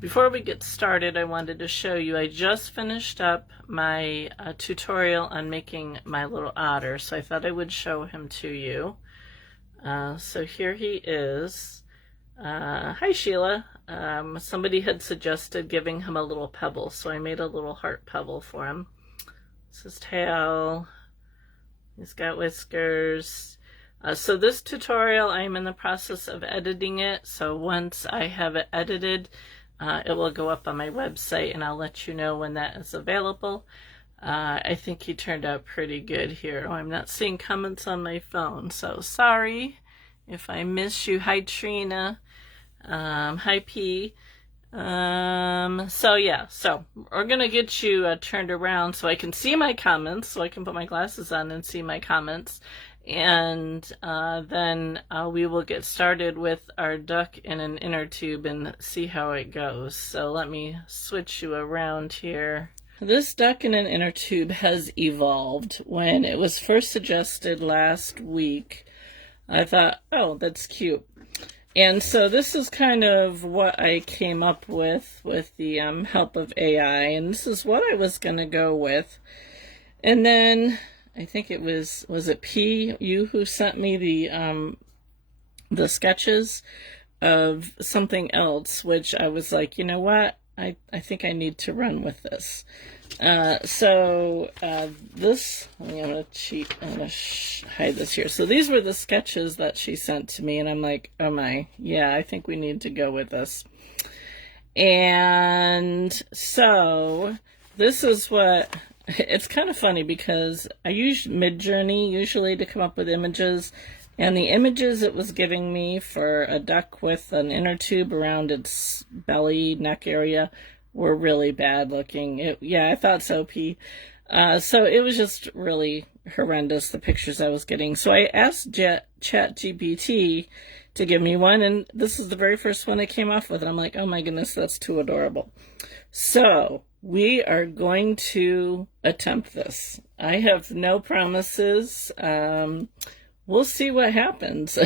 Before we get started, I wanted to show you, I just finished up my tutorial on making my little otter, so I thought I would show him to you. So here he is. Hi Sheila. Somebody had suggested giving him a little pebble, so I made a little heart pebble for him. This is his tail. He's got whiskers. So this tutorial, I'm in the process of editing it, so once I have it edited, it will go up on my website and I'll let you know when that is available. I think he turned out pretty good here. Oh, I'm not seeing comments on my phone, so sorry if I miss you. Hi Trina. Hi P. So yeah, so we're gonna get you turned around so I can see my comments, so I can put my glasses on and see my comments. And then we will get started with our duck in an inner tube and see how it goes. So let me switch you around here. This duck in an inner tube has evolved. When it was first suggested last week, I thought, oh, that's cute. And so this is kind of what I came up with the help of AI, and this is what I was going to go with. And then I think it was it P, you who sent me the sketches of something else, which I was like, you know what, I think I need to run with this. This, I'm going to cheat, I'm going to hide this here. So these were the sketches that she sent to me, and I'm like, oh my, yeah, I think we need to go with this. And so this is what, it's kind of funny because I use Midjourney usually to come up with images, and the images it was giving me for a duck with an inner tube around its belly, neck area were really bad looking. Yeah, I thought so, P. So it was just really horrendous, the pictures I was getting. So I asked ChatGPT to give me one, and this is the very first one I came off with. And I'm like, oh my goodness, that's too adorable. So we are going to attempt this. I have no promises. We'll see what happens.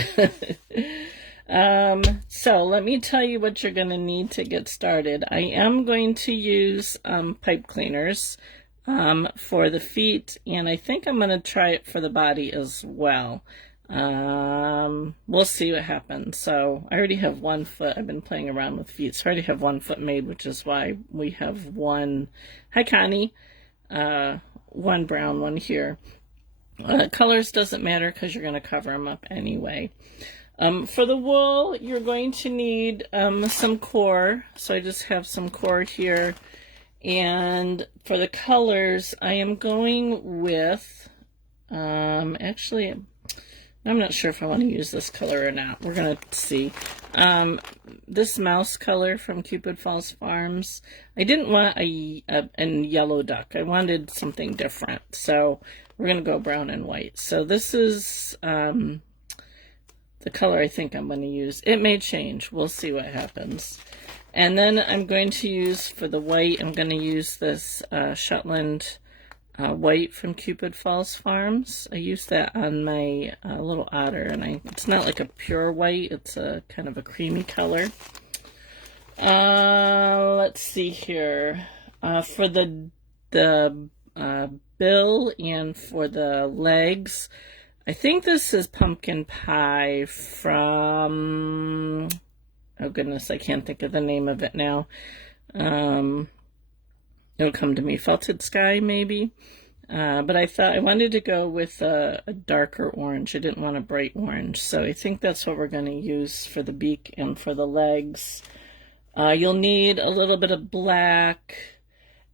So let me tell you what you're going to need to get started. I am going to use pipe cleaners for the feet, and I think I'm going to try it for the body as well. We'll see what happens. So I already have one foot. I've been playing around with feet, so I already have one foot made, which is why we have one. Hi Connie. One brown one here. Colors doesn't matter because you're going to cover them up anyway. For the wool, you're going to need some core. So I just have some core here. And for the colors, I am going with, actually, I'm not sure if I want to use this color or not. We're going to see. This mouse color from Cupid Falls Farms. I didn't want a yellow duck. I wanted something different. So we're going to go brown and white. So this is the color I think I'm going to use. It may change. We'll see what happens. And then I'm going to use, for the white, I'm going to use this Shetland white from Cupid Falls Farms. I used that on my little otter, and it's not like a pure white. It's a kind of a creamy color. Let's see here. For the bill and for the legs, I think this is pumpkin pie from, oh goodness, I can't think of the name of it now. It'll come to me. Felted Sky, maybe. But I thought I wanted to go with a darker orange. I didn't want a bright orange. So I think that's what we're going to use for the beak and for the legs. You'll need a little bit of black.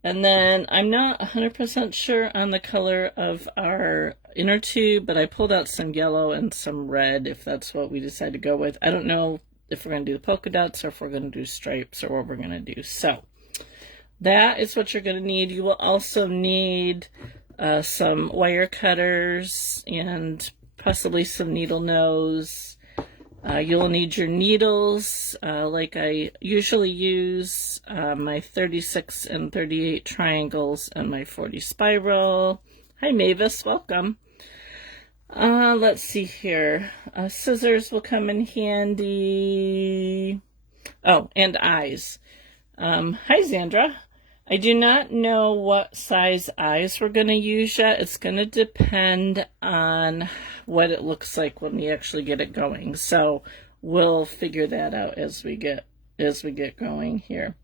And then I'm not 100% sure on the color of our inner tube, but I pulled out some yellow and some red if that's what we decide to go with. I don't know if we're going to do the polka dots or if we're going to do stripes or what we're going to do. So that is what you're going to need. You will also need some wire cutters and possibly some needle nose. You'll need your needles, like I usually use, my 36 and 38 triangles and my 40 spiral. Hi Mavis, welcome. Let's see here. Scissors will come in handy. Oh, and eyes. Hi, Xandra. I do not know what size eyes we're going to use yet. It's going to depend on what it looks like when we actually get it going. So we'll figure that out as we get going here.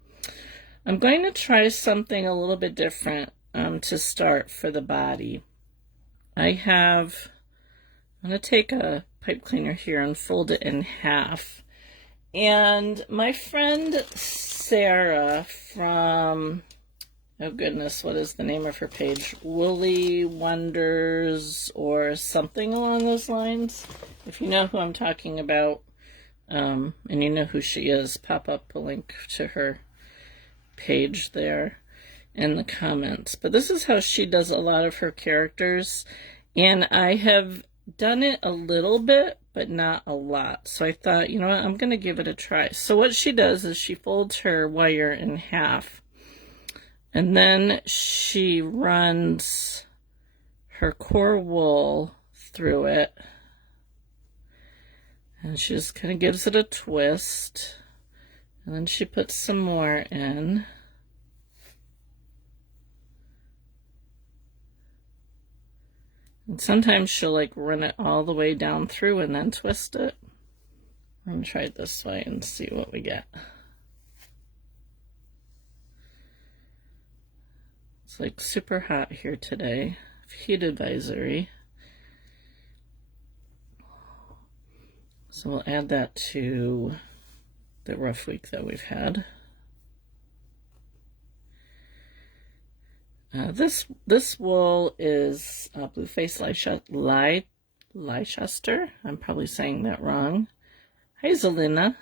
I'm going to try something a little bit different to start for the body. I'm going to take a pipe cleaner here and fold it in half. And my friend Sarah from, oh goodness, what is the name of her page? Woolly Wonders or something along those lines. If you know who I'm talking about, and you know who she is, pop up a link to her page there in the comments. But this is how she does a lot of her characters. And I have done it a little bit, but not a lot. So I thought, you know what, I'm going to give it a try. So what she does is she folds her wire in half. And then she runs her core wool through it. And she just kind of gives it a twist. And then she puts some more in. And sometimes she'll like run it all the way down through and then twist it. I'm going to try it this way and see what we get. It's like super hot here today. Heat advisory. So we'll add that to the rough week that we've had. This wool is Blueface Leicester. I'm probably saying that wrong. Hi, Zelina.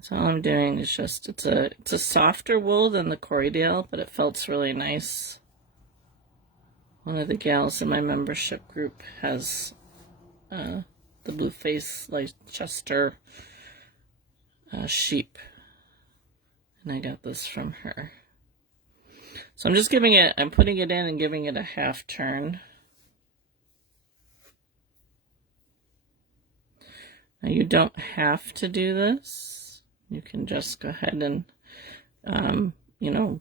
So all I'm doing is just, it's a softer wool than the Corriedale, but it felt really nice. One of the gals in my membership group has the Blueface Leicester sheep, and I got this from her. So I'm just I'm putting it in and giving it a half turn. Now you don't have to do this. You can just go ahead and, you know,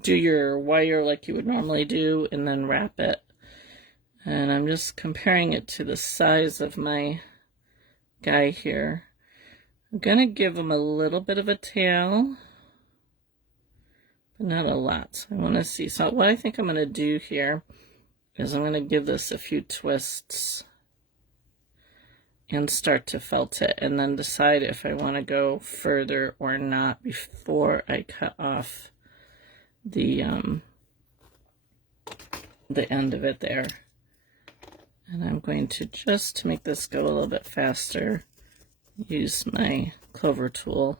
do your wire like you would normally do and then wrap it. And I'm just comparing it to the size of my guy here. I'm going to give him a little bit of a tail, but not a lot. So I want to see. So what I think I'm going to do here is I'm going to give this a few twists and start to felt it, and then decide if I want to go further or not before I cut off the end of it there. And I'm going to, just to make this go a little bit faster, use my clover tool.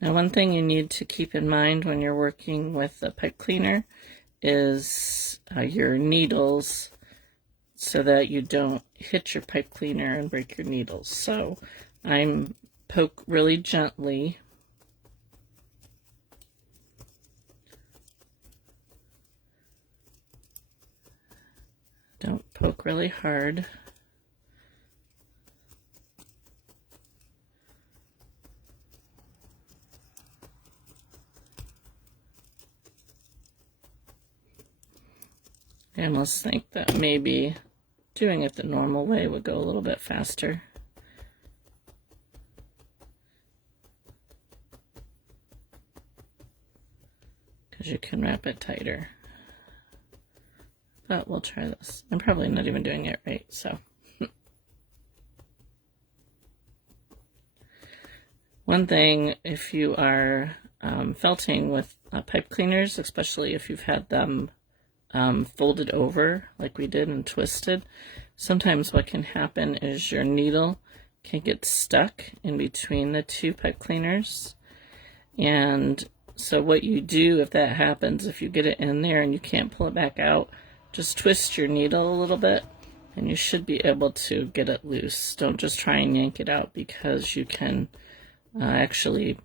Now, one thing you need to keep in mind when you're working with a pipe cleaner is your needles, so that you don't hit your pipe cleaner and break your needles. So I'm poke really gently. Don't poke really hard. I almost think that maybe doing it the normal way would go a little bit faster. Because you can wrap it tighter. But we'll try this. I'm probably not even doing it right, so. One thing, if you are felting with pipe cleaners, especially if you've had them folded over like we did and twisted, sometimes what can happen is your needle can get stuck in between the two pipe cleaners. And so what you do if that happens, if you get it in there and you can't pull it back out, just twist your needle a little bit and you should be able to get it loose. Don't just try and yank it out, because you can actually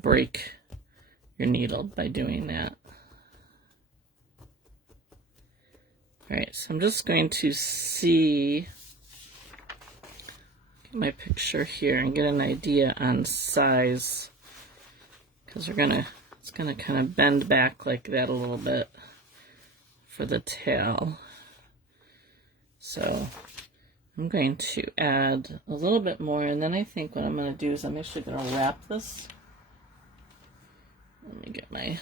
break your needle by doing that. Alright, so I'm just going to get my picture here and get an idea on size, because it's gonna kind of bend back like that a little bit for the tail. So I'm going to add a little bit more, and then I think what I'm going to do is I'm actually going to wrap this. Let me get my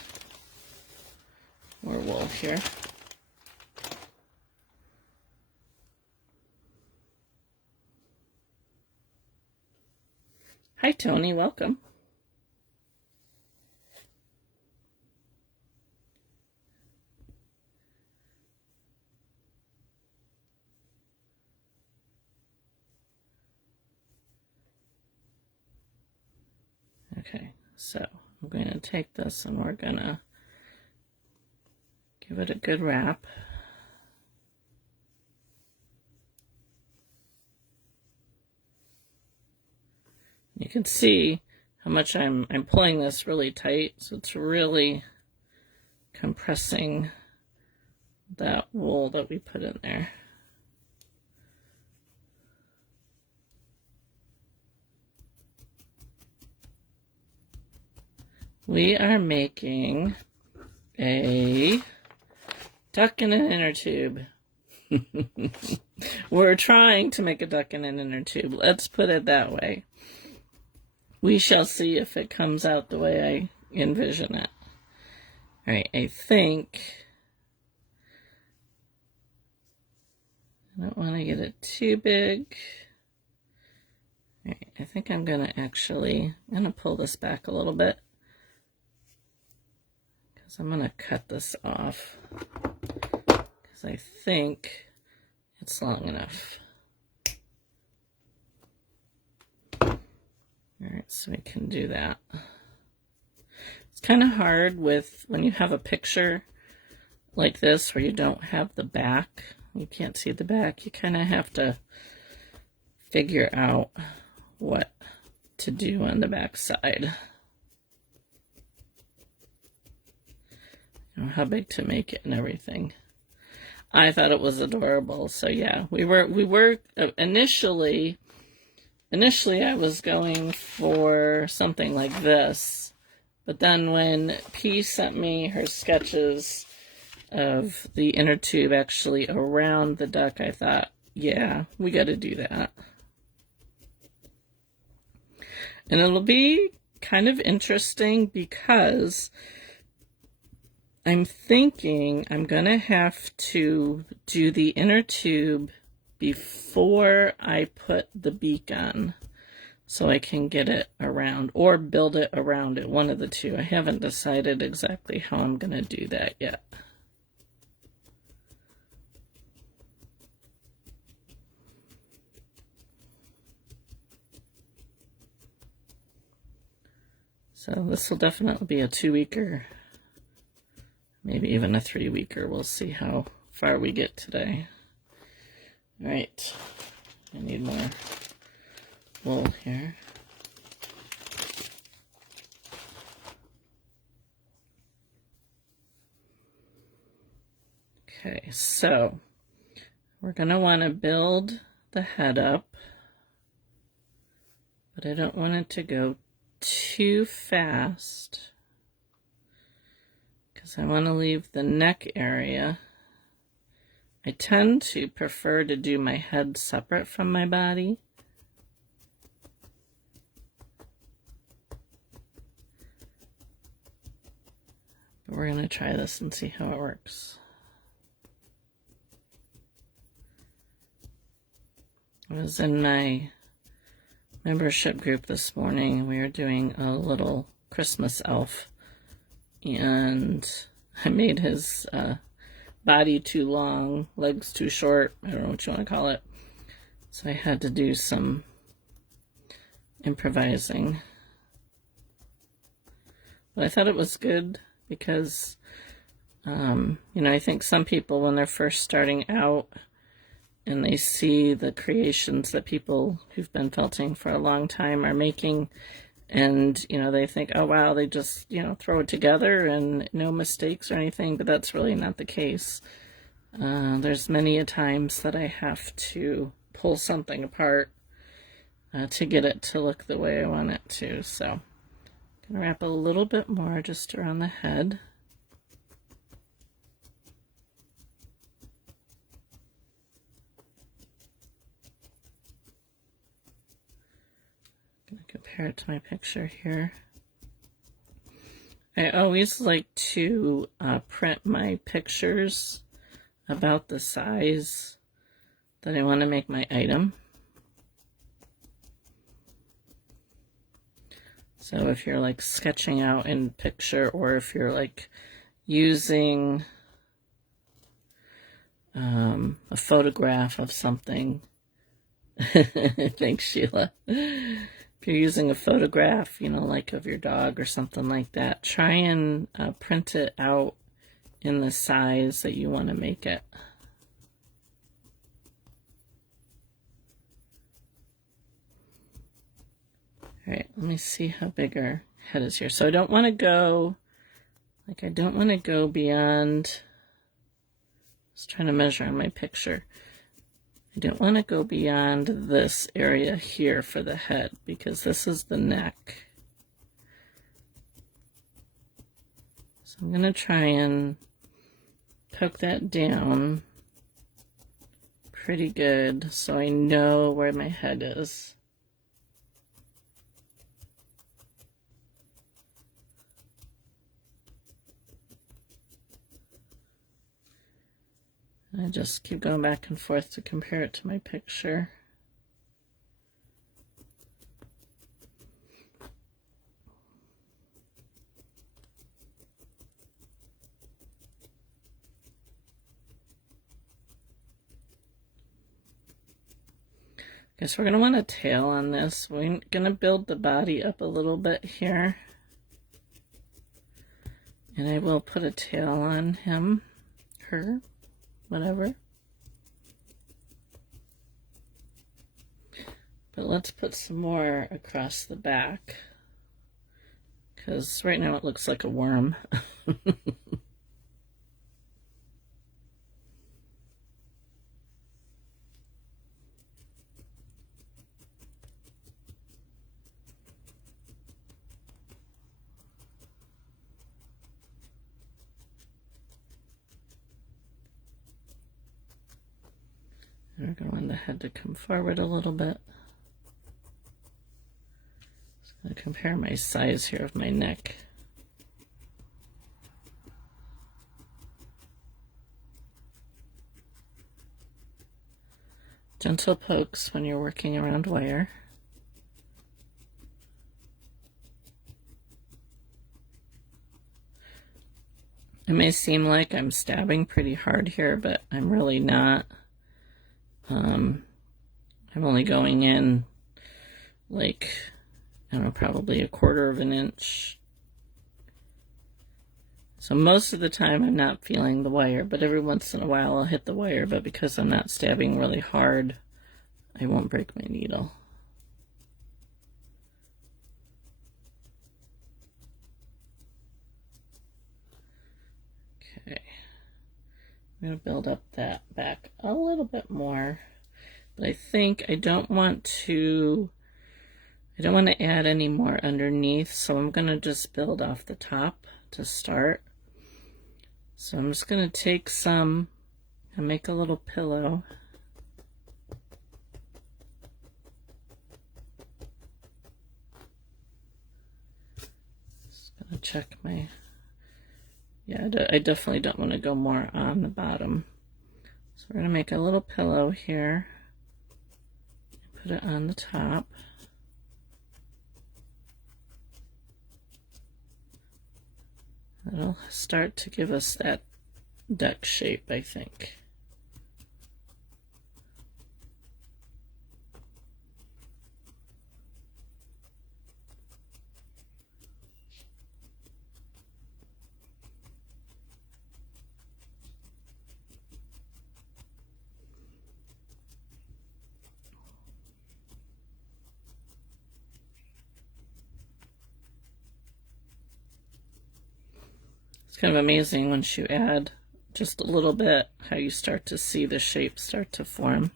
more wool here. Hi Tony, welcome. Okay, so I'm going to take this and we're going to give it a good wrap. You can see how much I'm pulling this really tight, so it's really compressing that wool that we put in there. We are making a duck in an inner tube. We're trying to make a duck in an inner tube. Let's put it that way. We shall see if it comes out the way I envision it. All right, I think I don't want to get it too big. All right, I think I'm going to pull this back a little bit, because I'm going to cut this off, because I think it's long enough. All right, so we can do that. It's kind of hard when you have a picture like this where you don't have the back. You can't see the back. You kind of have to figure out what to do on the back side. You know, how big to make it and everything. I thought it was adorable. So yeah, we were initially I was going for something like this, but then when P sent me her sketches of the inner tube actually around the duck, I thought, yeah, we got to do that. And it'll be kind of interesting because I'm thinking I'm going to have to do the inner tube before I put the beak on, so I can get it around, or build it around it, one of the two. I haven't decided exactly how I'm going to do that yet. So this will definitely be a 2-weeker, maybe even a 3-weeker. We'll see how far we get today. All right, I need more wool here. Okay, so we're going to want to build the head up, but I don't want it to go too fast, because I want to leave the neck area. I tend to prefer to do my head separate from my body. But we're going to try this and see how it works. I was in my membership group this morning. We were doing a little Christmas elf, and I made his body too long, legs too short. I don't know what you want to call it. So I had to do some improvising. But I thought it was good because, you know, I think some people, when they're first starting out and they see the creations that people who've been felting for a long time are making, and, you know, they think, oh, wow, they just, you know, throw it together and no mistakes or anything, but that's really not the case. There's many a times that I have to pull something apart to get it to look the way I want it to. So I'm going to wrap a little bit more just around the head. I'm going to compare it to my picture here. I always like to print my pictures about the size that I want to make my item. So if you're like sketching out in picture, or if you're like using a photograph of something, thanks Sheila. If you're using a photograph, you know, like of your dog or something like that, try and print it out in the size that you want to make it. All right, let me see how big our head is here. So I don't want to go, like I don't want to go beyond, I was trying to measure on my picture. I don't want to go beyond this area here for the head, because this is the neck. So I'm going to try and poke that down pretty good so I know where my head is. I just keep going back and forth to compare it to my picture. Guess we're going to want a tail on this. We're going to build the body up a little bit here. And I will put a tail on him, her, whatever. But let's put some more across the back, because right now it looks like a worm. We're going to want the head to come forward a little bit. Just going to compare my size here of my neck. Gentle pokes when you're working around wire. It may seem like I'm stabbing pretty hard here, but I'm really not. I'm only going in like, I don't know, probably 1/4 of an inch. So most of the time I'm not feeling the wire, but every once in a while I'll hit the wire, but because I'm not stabbing really hard, I won't break my needle. Okay, I'm going to build up that back a little bit more. But I think I don't want to add any more underneath, so I'm going to just build off the top to start. So I'm just going to take some and make a little pillow. Just going to check my, yeah, I definitely don't want to go more on the bottom. So we're going to make a little pillow here. Put it on the top. That'll start to give us that duck shape, I think. It's kind of amazing once you add just a little bit, how you start to see the shape start to form.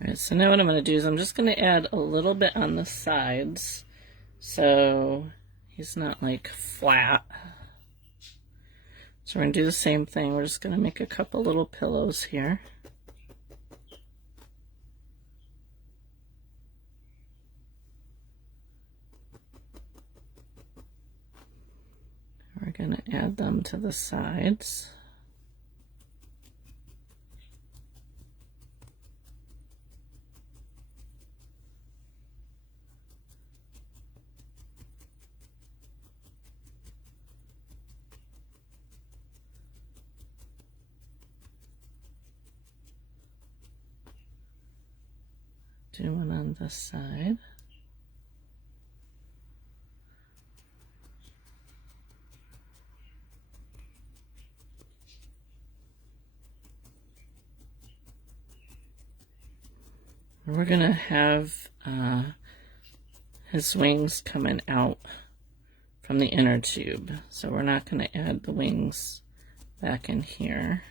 All right, so now what I'm going to do is I'm just going to add a little bit on the sides so he's not like flat. So we're going to do the same thing. We're just going to make a couple little pillows here. We're going to add them to the sides. Do one on this side. We're going to have his wings coming out from the inner tube. So we're not going to add the wings back in here.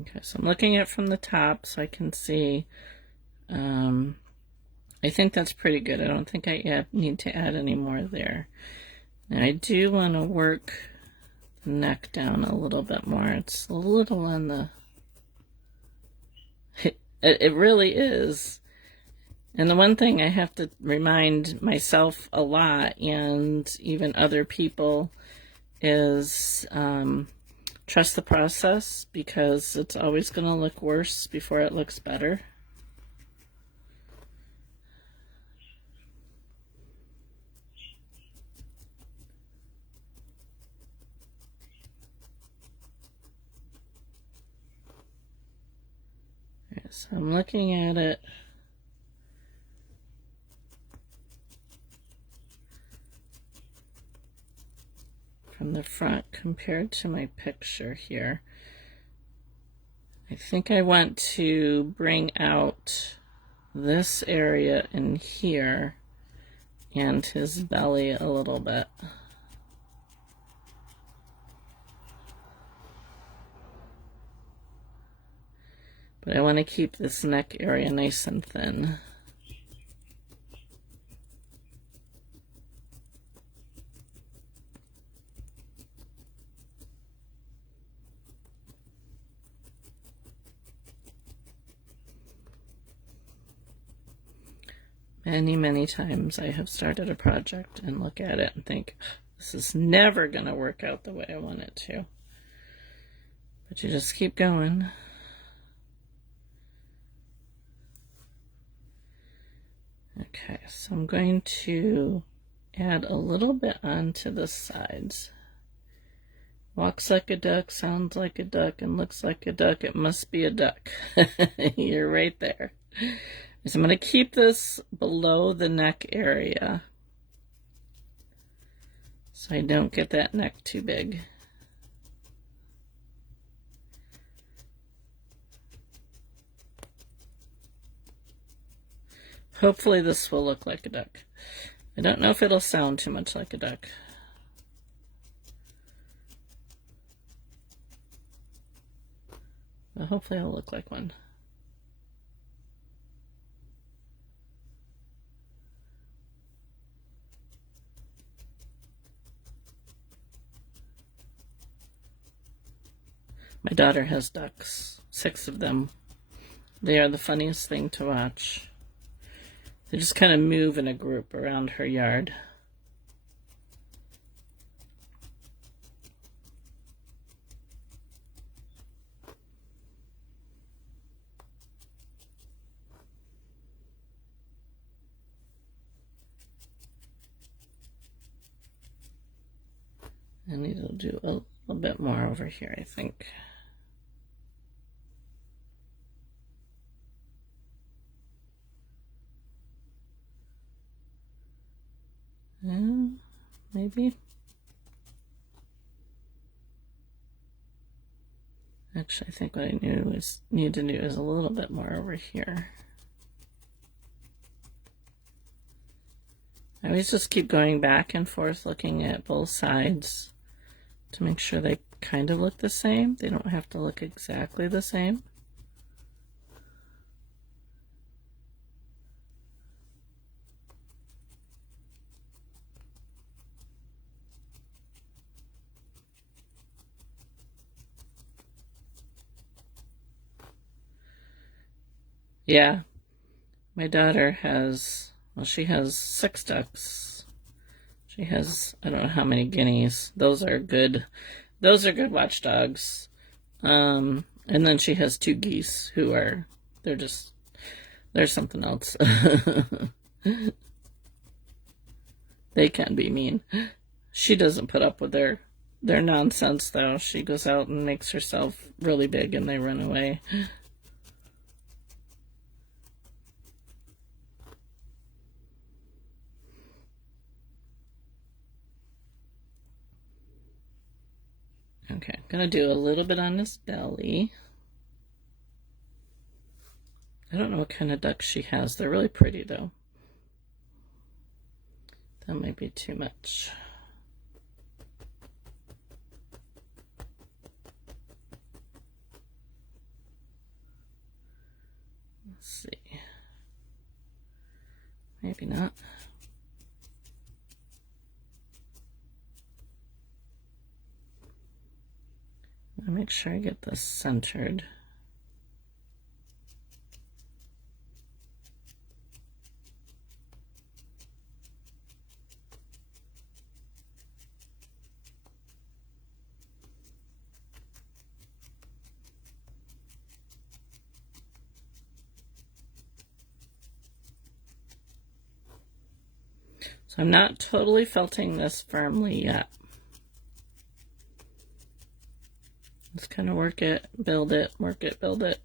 Okay, so I'm looking at it from the top so I can see. I think that's pretty good. I don't think I need to add any more there. And I do want to work the neck down a little bit more. It's a little on the... It really is. And the one thing I have to remind myself a lot, and even other people, is trust the process, because it's always going to look worse before it looks better. So I'm looking at it from the front compared to my picture here. I think I want to bring out this area in here and his belly a little bit. But I want to keep this neck area nice and thin. Many, many times I have started a project and look at it and think, this is never going to work out the way I want it to. But you just keep going. Okay, so I'm going to add a little bit onto the sides. Walks like a duck, sounds like a duck, and looks like a duck. It must be a duck. You're right there. So I'm going to keep this below the neck area so I don't get that neck too big. Hopefully this will look like a duck. I don't know if it'll sound too much like a duck. But hopefully it'll look like one. My daughter has ducks, 6 of them. They are the funniest thing to watch. They just kind of move in a group around her yard. I need to do a little bit more over here, I think. maybe. Actually, I think what I need to do is a little bit more over here. I always just keep going back and forth looking at both sides to make sure they kind of look the same. They don't have to look exactly the same. Yeah, my daughter has, well, she has 6 ducks. She has, I don't know how many guineas. Those are good watchdogs. And then she has 2 geese who are, they're something else. They can be mean. She doesn't put up with their nonsense, though. She goes out and makes herself really big and they run away. Okay, I'm gonna do a little bit on this belly. I don't know what kind of ducks she has. They're really pretty, though. That might be too much. Let's see. Maybe not. I'll make sure I get this centered. So I'm not totally felting this firmly yet. Just kind of work it, build it, work it, build it.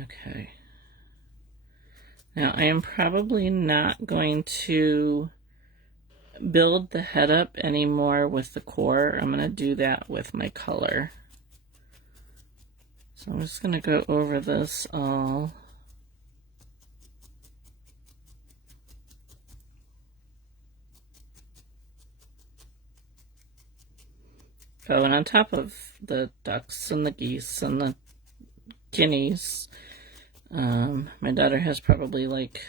Okay. Now I am probably not going to build the head up anymore with the core. I'm going to do that with my color. So I'm just going to go over this all. Oh, and on top of the ducks and the geese and the guineas, my daughter has probably like,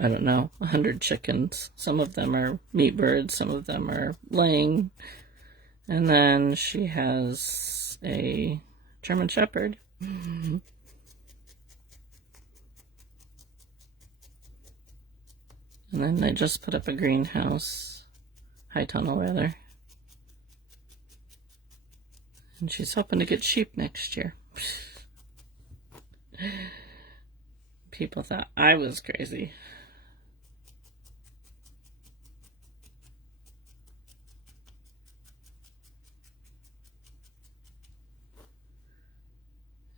I don't know, 100 chickens. Some of them are meat birds, some of them are laying. And then she has a German Shepherd. And then I just put up a greenhouse, high tunnel rather. And she's hoping to get sheep next year. People thought I was crazy.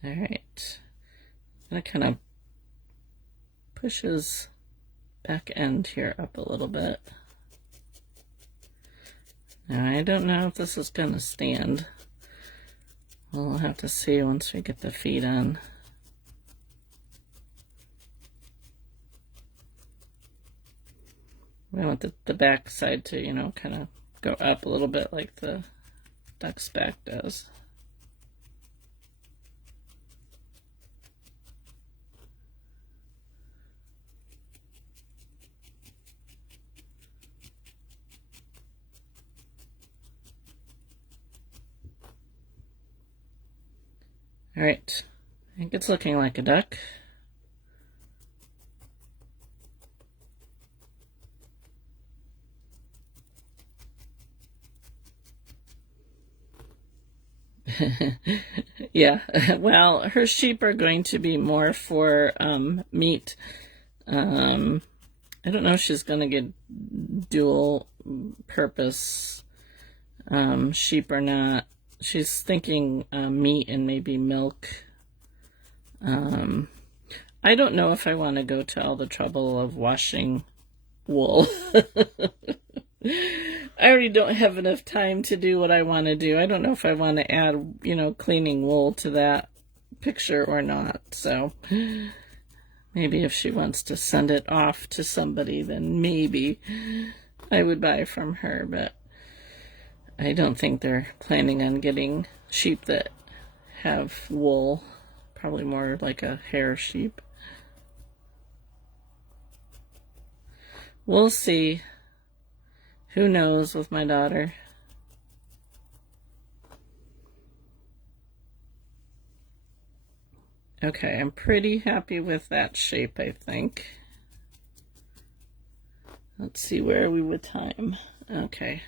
All right, I'm gonna kind of push his back end here up a little bit. Now I don't know if this is gonna stand. We'll have to see once we get the feet on. We want the back side to, you know, kind of go up a little bit like the duck's back does. All right, I think it's looking like a duck. Yeah, well, her sheep are going to be more for meat. I don't know if she's going to get dual purpose sheep or not. She's thinking meat and maybe milk. I don't know if I want to go to all the trouble of washing wool. I already don't have enough time to do what I want to do. I don't know if I want to add, cleaning wool to that picture or not. So maybe if she wants to send it off to somebody, then maybe I would buy from her. But I don't think they're planning on getting sheep that have wool. Probably more like a hair sheep. We'll see. Who knows with my daughter. Okay, I'm pretty happy with that shape, I think. Let's see, where are we with time? Okay,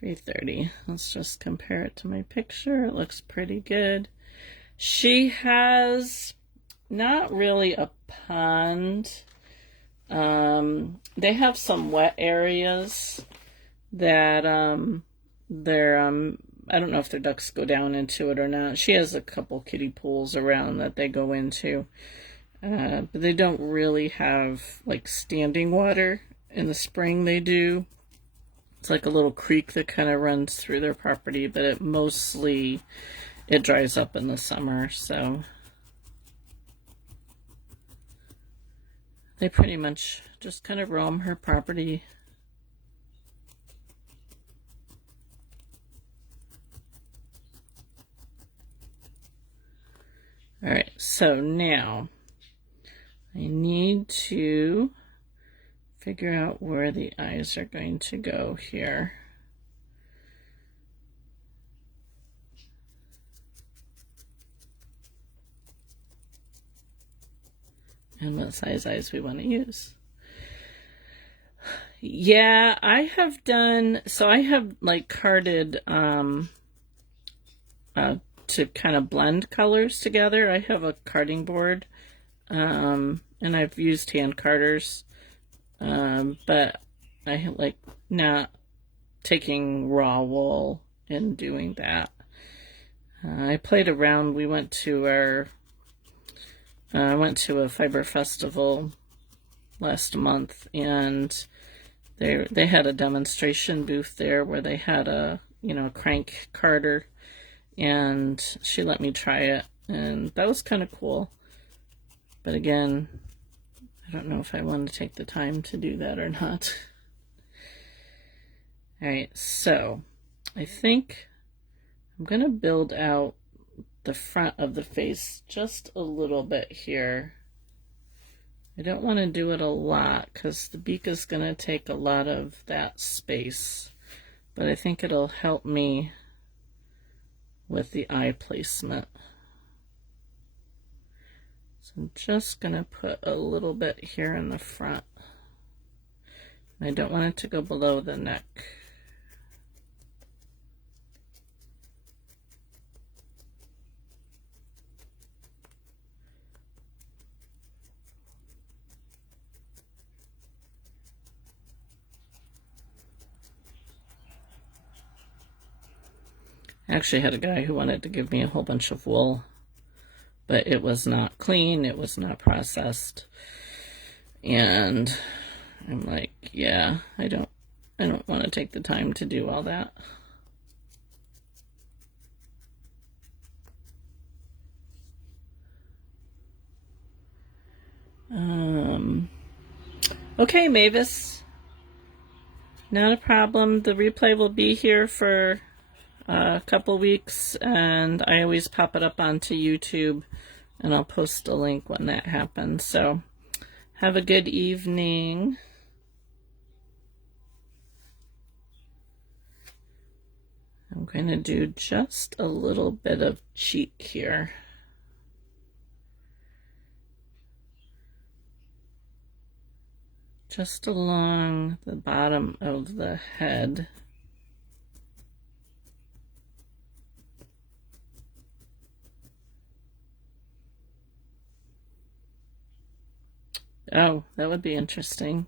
3:30. Let's just compare it to my picture. It looks pretty good. She has not really a pond. They have some wet areas that they're I don't know if their ducks go down into it or not. She has a couple kiddie pools around that they go into, but they don't really have like standing water. In the spring they do. It's like a little creek that kind of runs through their property, but it dries up in the summer, so they pretty much just kind of roam her property. All right, so now I need to figure out where the eyes are going to go here. And what size eyes we want to use. Yeah, I have like carded to kind of blend colors together. I have a carding board, and I've used hand carders, but I like not taking raw wool and doing that. I played around. We went to I went to a fiber festival last month, and they had a demonstration booth there where they had a crank carder, and she let me try it, and that was kind of cool. But again, I don't know if I want to take the time to do that or not. All right, so I think I'm gonna build out the front of the face just a little bit here. I don't want to do it a lot because the beak is going to take a lot of that space, but I think it'll help me with the eye placement. So I'm just going to put a little bit here in the front. I don't want it to go below the neck. I actually had a guy who wanted to give me a whole bunch of wool, but it was not clean, it was not processed, and I'm like, yeah, I don't want to take the time to do all that. Okay, Mavis, not a problem. The replay will be here for a couple weeks, and I always pop it up onto YouTube, and I'll post a link when that happens. So have a good evening. I'm going to do just a little bit of cheek here. Just along the bottom of the head. Oh, that would be interesting.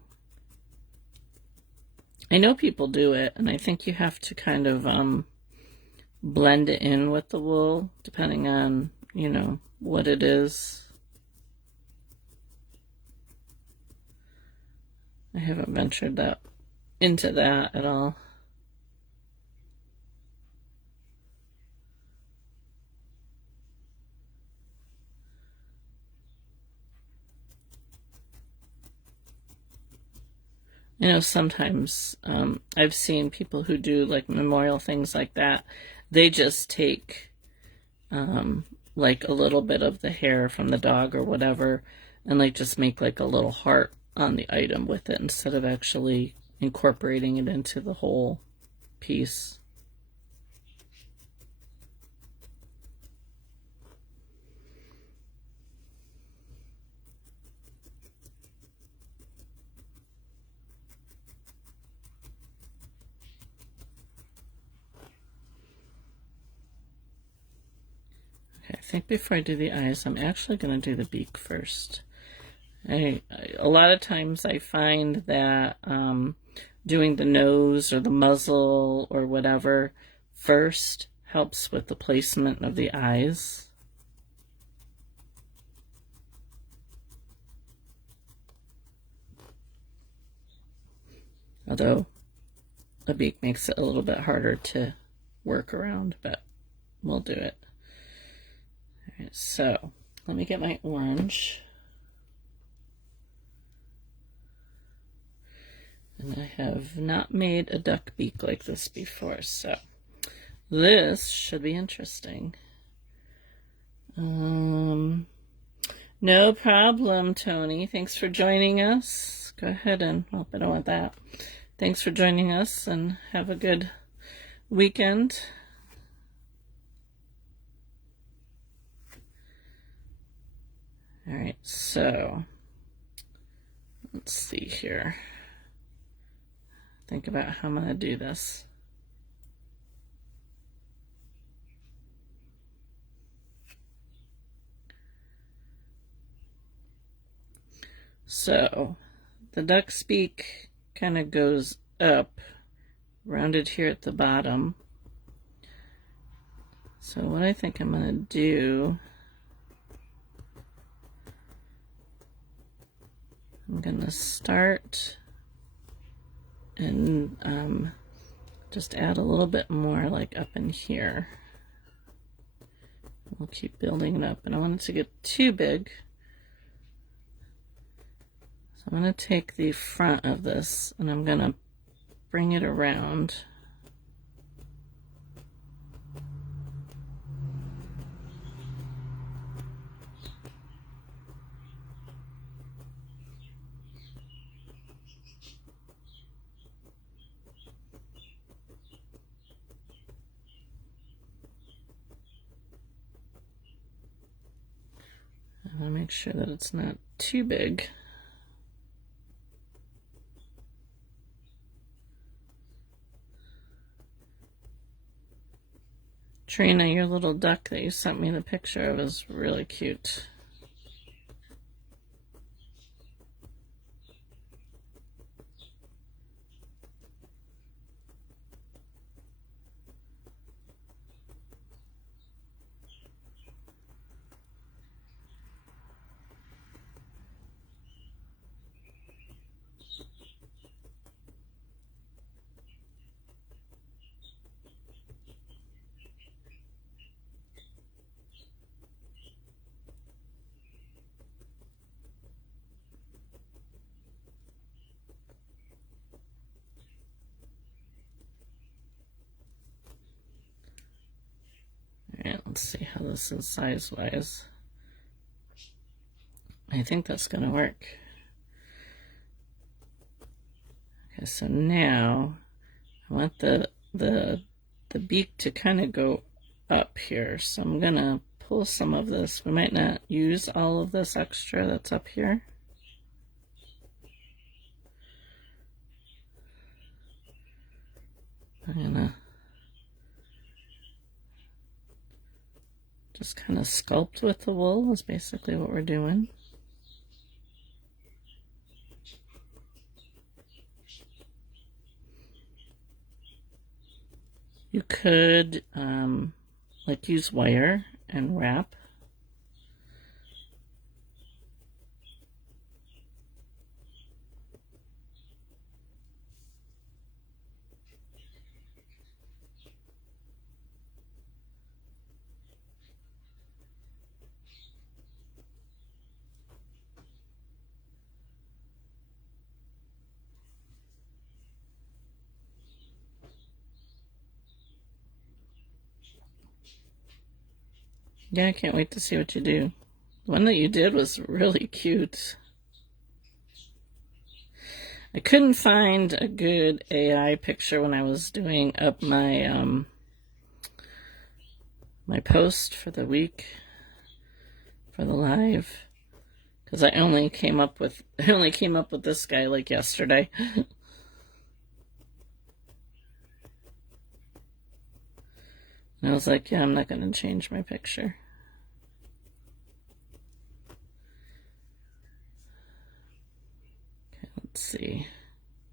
I know people do it, and I think you have to kind of blend it in with the wool, depending on, you know, what it is. I haven't ventured into that at all. You know, sometimes I've seen people who do like memorial things like that. They just take like a little bit of the hair from the dog or whatever, and like just make like a little heart on the item with it instead of actually incorporating it into the whole piece. Okay, I think before I do the eyes, I'm actually going to do the beak first. A lot of times I find that doing the nose or the muzzle or whatever first helps with the placement of the eyes. Although a beak makes it a little bit harder to work around, but we'll do it. All right, so let me get my orange. And I have not made a duck beak like this before, so this should be interesting. No problem, Tony. Thanks for joining us. Go ahead and, oh, I don't want that. Thanks for joining us and have a good weekend. All right, so let's see here. Think about how I'm going to do this. So the duck's beak kind of goes up, rounded here at the bottom. So what I think I'm going to do, I'm going to start and just add a little bit more like up in here. We'll keep building it up. I don't want it to get too big. So I'm going to take the front of this and I'm going to bring it around. I'm going to make sure that it's not too big. Trina, your little duck that you sent me the picture of is really cute. Alright, let's see how this is size-wise. I think that's going to work. Okay, so now I want the beak to kind of go up here. So I'm going to pull some of this. We might not use all of this extra that's up here. I'm going to just kind of sculpt with the wool is basically what we're doing. You could like use wire and wrap. Yeah, I can't wait to see what you do. The one that you did was really cute. I couldn't find a good AI picture when I was doing up my my post for the week for the live, because I only came up with this guy like yesterday. And I was like, yeah, I'm not going to change my picture. Okay, let's see.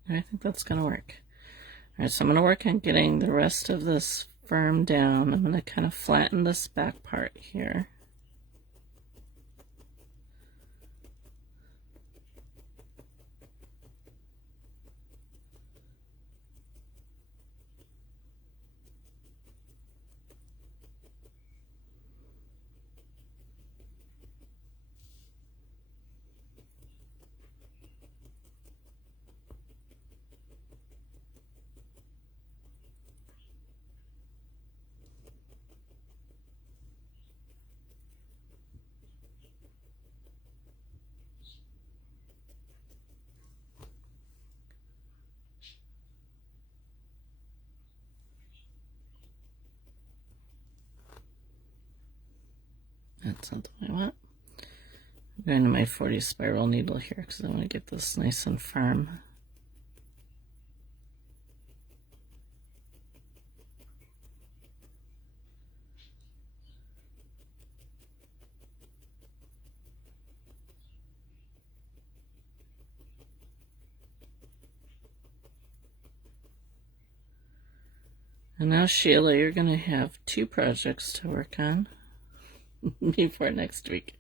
I think that's going to work. All right, so I'm going to work on getting the rest of this firm down. I'm going to kind of flatten this back part here. That's not the way I want. I'm going to my 40 spiral needle here because I want to get this nice and firm. And now, Sheila, you're going to have 2 projects to work on before next week.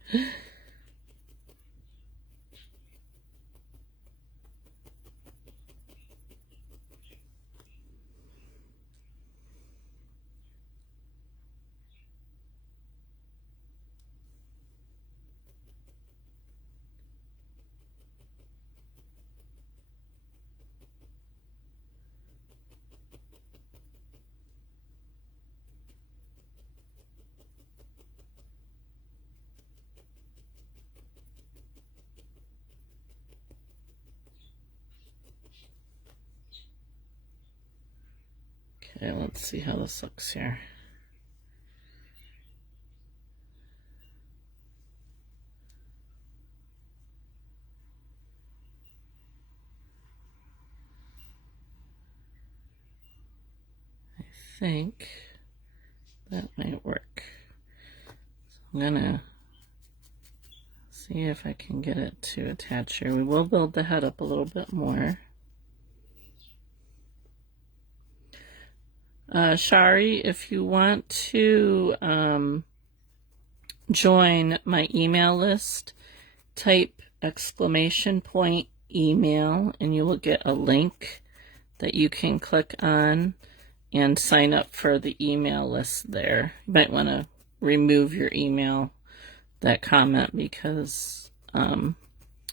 Okay, let's see how this looks here. I think that might work. So I'm gonna see if I can get it to attach here. We will build the head up a little bit more. Shari, if you want to join my email list, type !email and you will get a link that you can click on and sign up for the email list there. You might want to remove your email, that comment, because I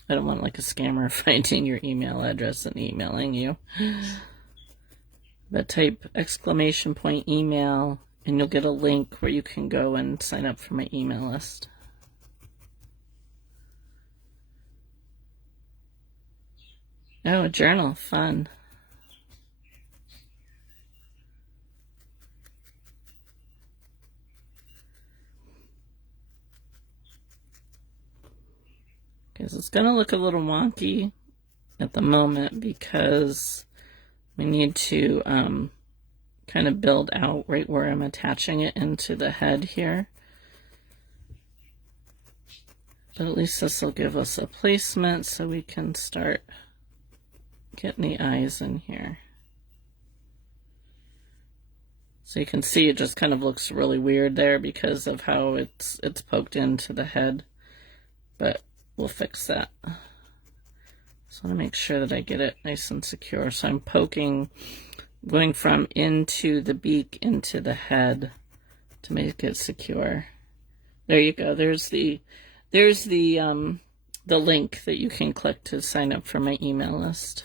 don't want like a scammer finding your email address and emailing you. But type !email and you'll get a link where you can go and sign up for my email list. Oh, a journal, fun. Because it's going to look a little wonky at the moment because we need to kind of build out right where I'm attaching it into the head here. But at least this will give us a placement so we can start getting the eyes in here. So you can see it just kind of looks really weird there because of how it's poked into the head. But we'll fix that. Just want to make sure that I get it nice and secure. So I'm poking, going from into the beak into the head to make it secure. There you go. There's the link that you can click to sign up for my email list.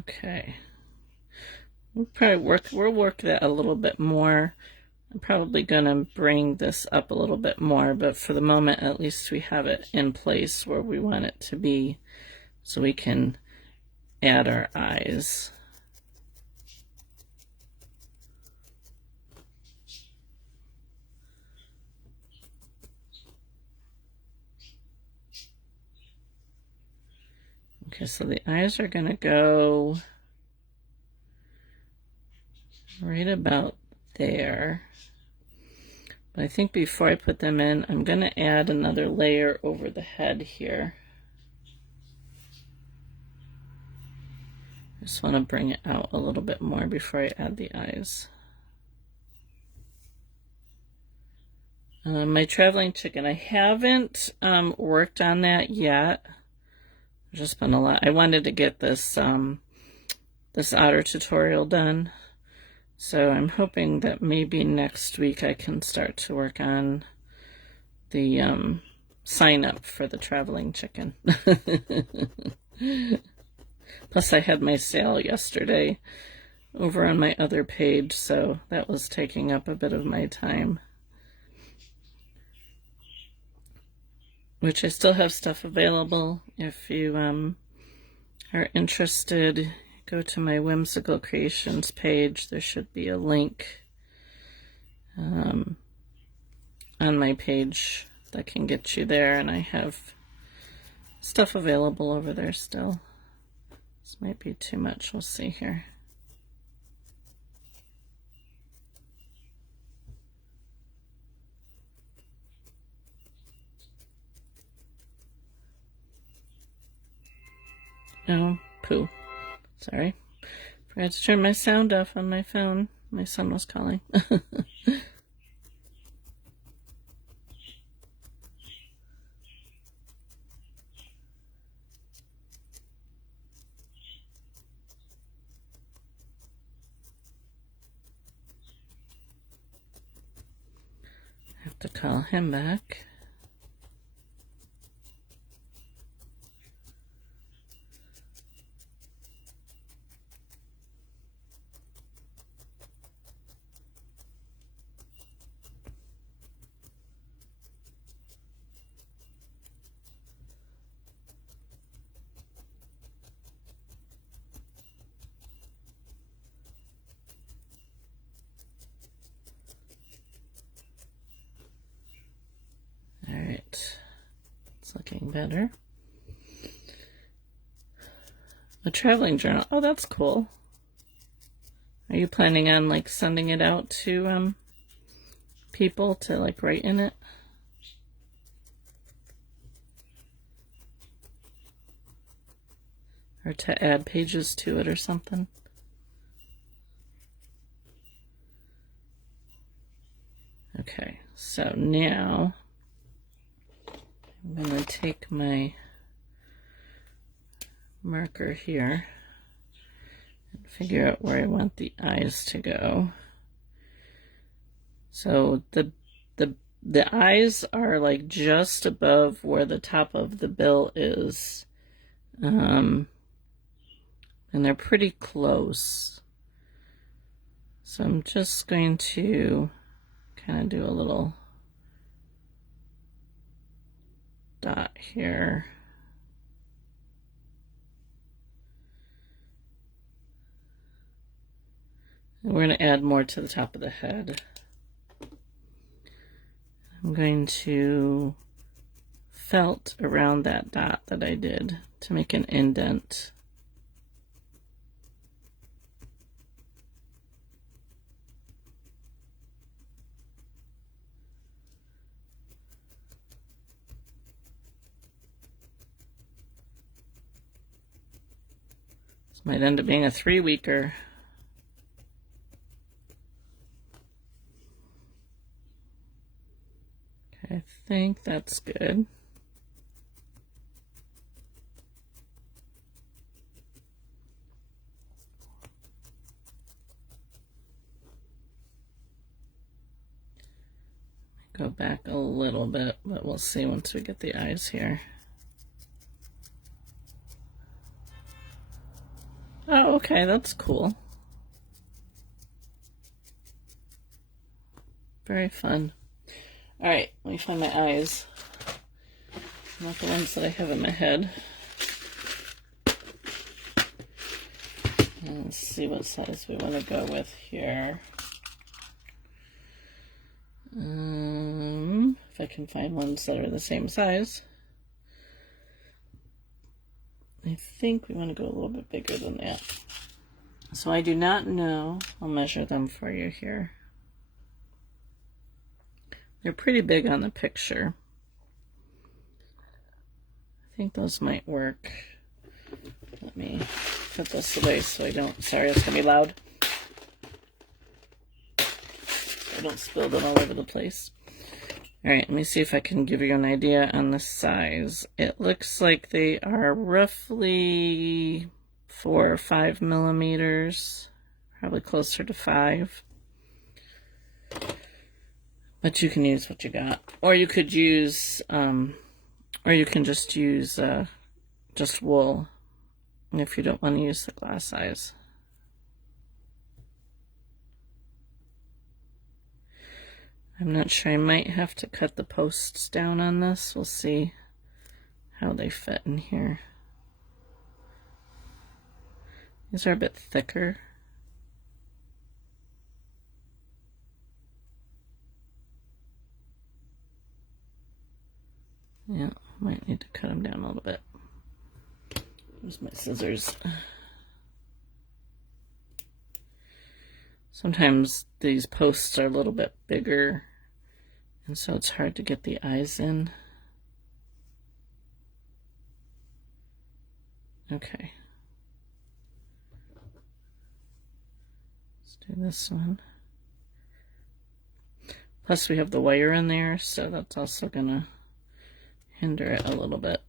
Okay. We'll work that a little bit more. I'm probably gonna bring this up a little bit more, but for the moment, at least we have it in place where we want it to be, so we can add our eyes. Okay, so the eyes are gonna go right about there. But I think before I put them in, I'm going to add another layer over the head here. I just want to bring it out a little bit more before I add the eyes. My traveling chicken, I haven't worked on that yet. I've just been a lot. I wanted to get this this otter tutorial done. So I'm hoping that maybe next week I can start to work on the sign up for the traveling chicken. Plus I had my sale yesterday over on my other page, so that was taking up a bit of my time. Which I still have stuff available. If you are interested, go to my Whimsical Creations page. There should be a link on my page that can get you there, and I have stuff available over there still. This might be too much. We'll see here. Oh, poo. Sorry. Forgot to turn my sound off on my phone. My son was calling. I have to call him back. It's looking better. A traveling journal. Oh, that's cool. Are you planning on like sending it out to people to like write in it? Or to add pages to it or something? Okay, so now I'm going to take my marker here and figure out where I want the eyes to go. So the eyes are like just above where the top of the bill is, and they're pretty close. So I'm just going to kind of do a little dot here. And we're going to add more to the top of the head. I'm going to felt around that dot that I did to make an indent. Might end up being a 3-weeker. Okay, I think that's good. Go back a little bit, but we'll see once we get the eyes here. Oh, okay, that's cool. Very fun. All right, let me find my eyes. Not the ones that I have in my head. And let's see what size we want to go with here. If I can find ones that are the same size. I think we want to go a little bit bigger than that. So I do not know. I'll measure them for you here. They're pretty big on the picture. I think those might work. Let me put this away so I don't, sorry, it's gonna be loud. I don't spill them all over the place. All right, let me see if I can give you an idea on the size. It looks like they are roughly 4 or 5 millimeters, probably closer to 5. But you can use what you got, or you could use, or you can just use just wool if you don't want to use the glass size. I'm not sure. I might have to cut the posts down on this. We'll see how they fit in here. These are a bit thicker. Yeah, might need to cut them down a little bit. Here's my scissors. Sometimes these posts are a little bit bigger, and so it's hard to get the eyes in. Okay. Let's do this one. Plus we have the wire in there, so that's also gonna hinder it a little bit.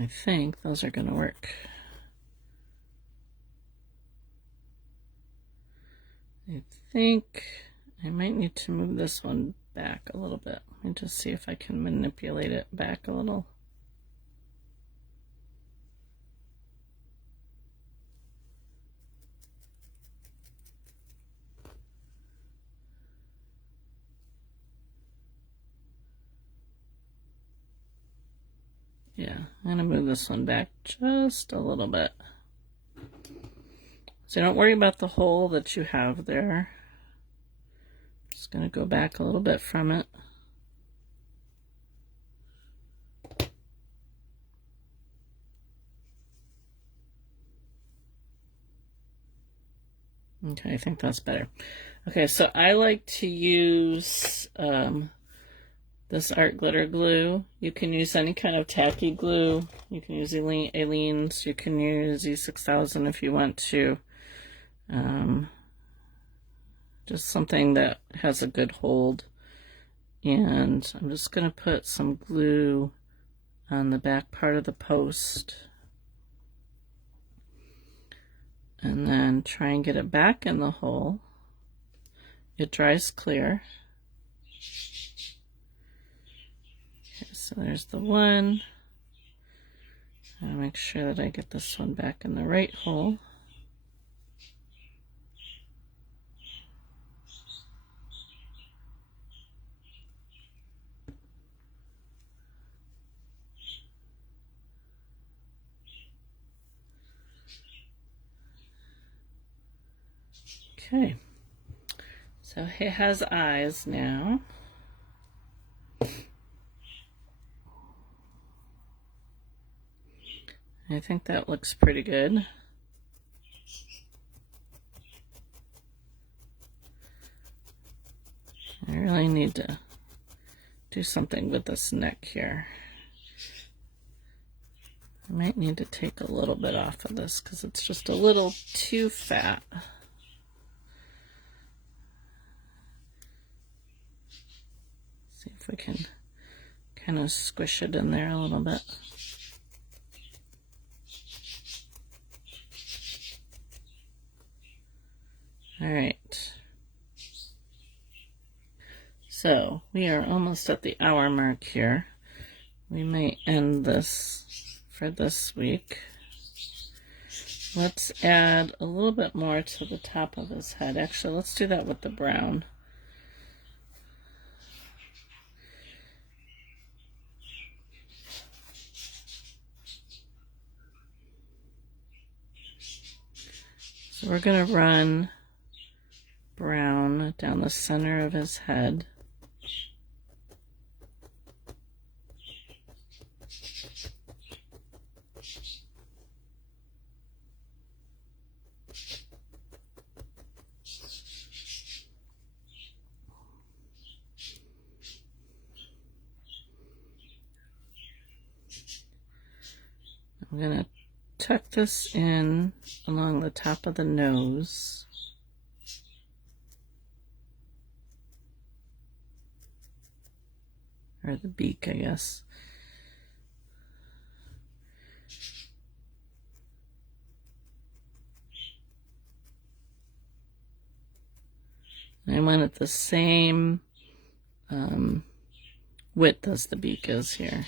I think those are going to work. I think I might need to move this one back a little bit. Let me just see if I can manipulate it back a little. Yeah, I'm going to move this one back just a little bit. So don't worry about the hole that you have there. Just going to go back a little bit from it. Okay, I think that's better. Okay, so I like to use this art glitter glue. You can use any kind of tacky glue. You can use Aleene's. You can use E6000 if you want to. Just something that has a good hold. And I'm just going to put some glue on the back part of the post. And then try and get it back in the hole. It dries clear. Okay, so there's the one. I'll make sure that I get this one back in the right hole. Okay, so he has eyes now. I think that looks pretty good. I really need to do something with this neck here. I might need to take a little bit off of this because it's just a little too fat. See if we can kind of squish it in there a little bit. All right. So we are almost at the hour mark here. We may end this for this week. Let's add a little bit more to the top of his head. Actually, let's do that with the brown. So we're going to run brown down the center of his head. I'm going to tuck this in along the top of the nose. Or the beak, I guess. I want it the same width as the beak is here.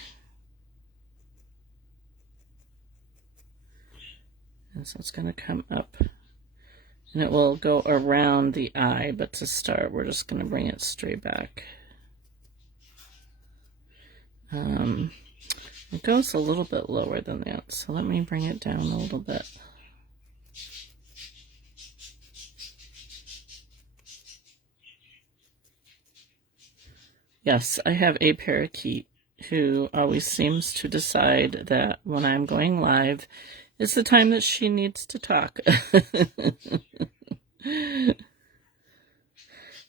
And so it's going to come up and it will go around the eye, but to start we're just going to bring it straight back. It goes a little bit lower than that, so let me bring it down a little bit. Yes, I have a parakeet who always seems to decide that when I'm going live, it's the time that she needs to talk.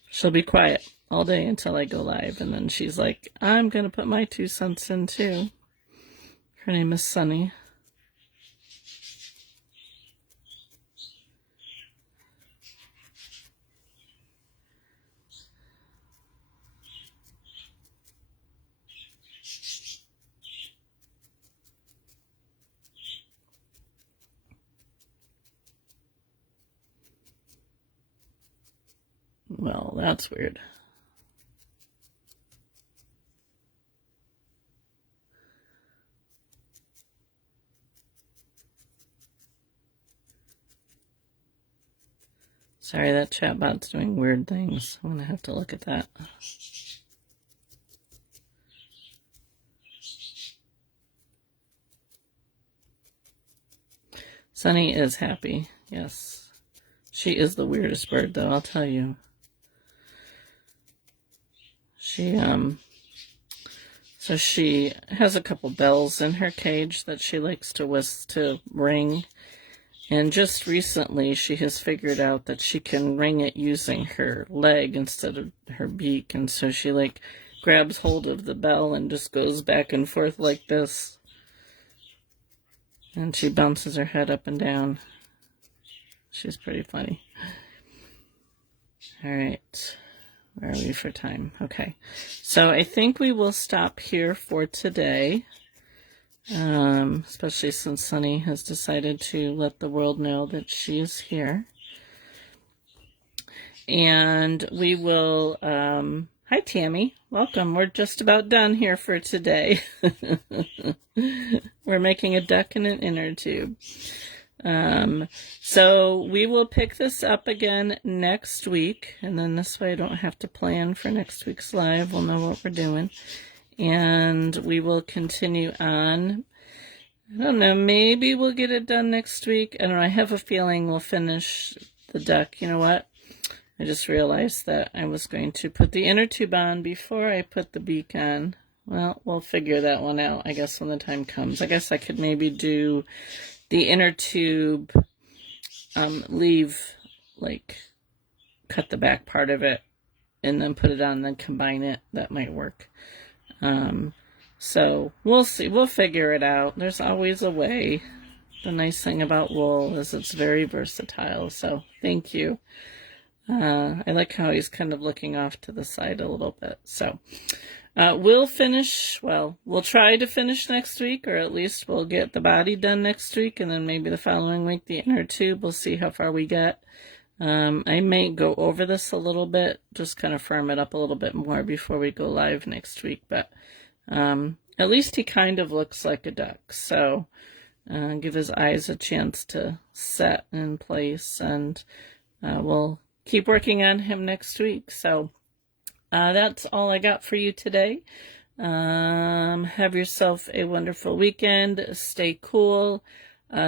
She'll be quiet all day until I go live, and then she's like, I'm going to put my 2 cents in too. Her name is Sunny. Well, that's weird. Sorry, that chatbot's doing weird things. I'm gonna have to look at that. Sunny is happy, yes. She is the weirdest bird, though, I'll tell you. So she has a couple bells in her cage that she likes to ring. And just recently, she has figured out that she can ring it using her leg instead of her beak. And so she, like, grabs hold of the bell and just goes back and forth like this. And she bounces her head up and down. She's pretty funny. All right. Where are we for time? Okay. So I think we will stop here for today. Especially since Sunny has decided to let the world know that she is here. And we will, hi Tammy, welcome. We're just about done here for today. We're making a duck and an inner tube. So we will pick this up again next week, and then this way I don't have to plan for next week's live. We'll know what we're doing. And we will continue on. I don't know, maybe we'll get it done next week. I don't know, I have a feeling we'll finish the duck. You know what? I just realized that I was going to put the inner tube on before I put the beak on. Well, we'll figure that one out, I guess, when the time comes. I guess I could maybe do the inner tube, leave, like, cut the back part of it, and then put it on, and then combine it. That might work. So we'll see. We'll figure it out. There's always a way. The nice thing about wool is it's very versatile. So thank you. I like how he's kind of looking off to the side a little bit. So we'll finish, well, we'll try to finish next week, or at least we'll get the body done next week, and then maybe the following week the inner tube. We'll see how far we get. I may go over this a little bit, just kind of firm it up a little bit more before we go live next week. But at least he kind of looks like a duck. So give his eyes a chance to set in place, and we'll keep working on him next week. So that's all I got for you today. Have yourself a wonderful weekend. Stay cool.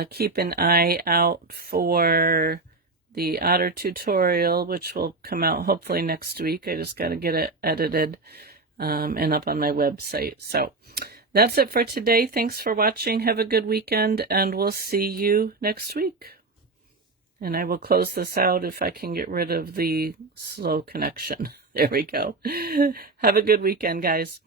Keep an eye out for the otter tutorial, which will come out hopefully next week. I just got to get it edited and up on my website. So that's it for today. Thanks for watching. Have a good weekend, and we'll see you next week. And I will close this out if I can get rid of the slow connection. There we go. Have a good weekend, guys.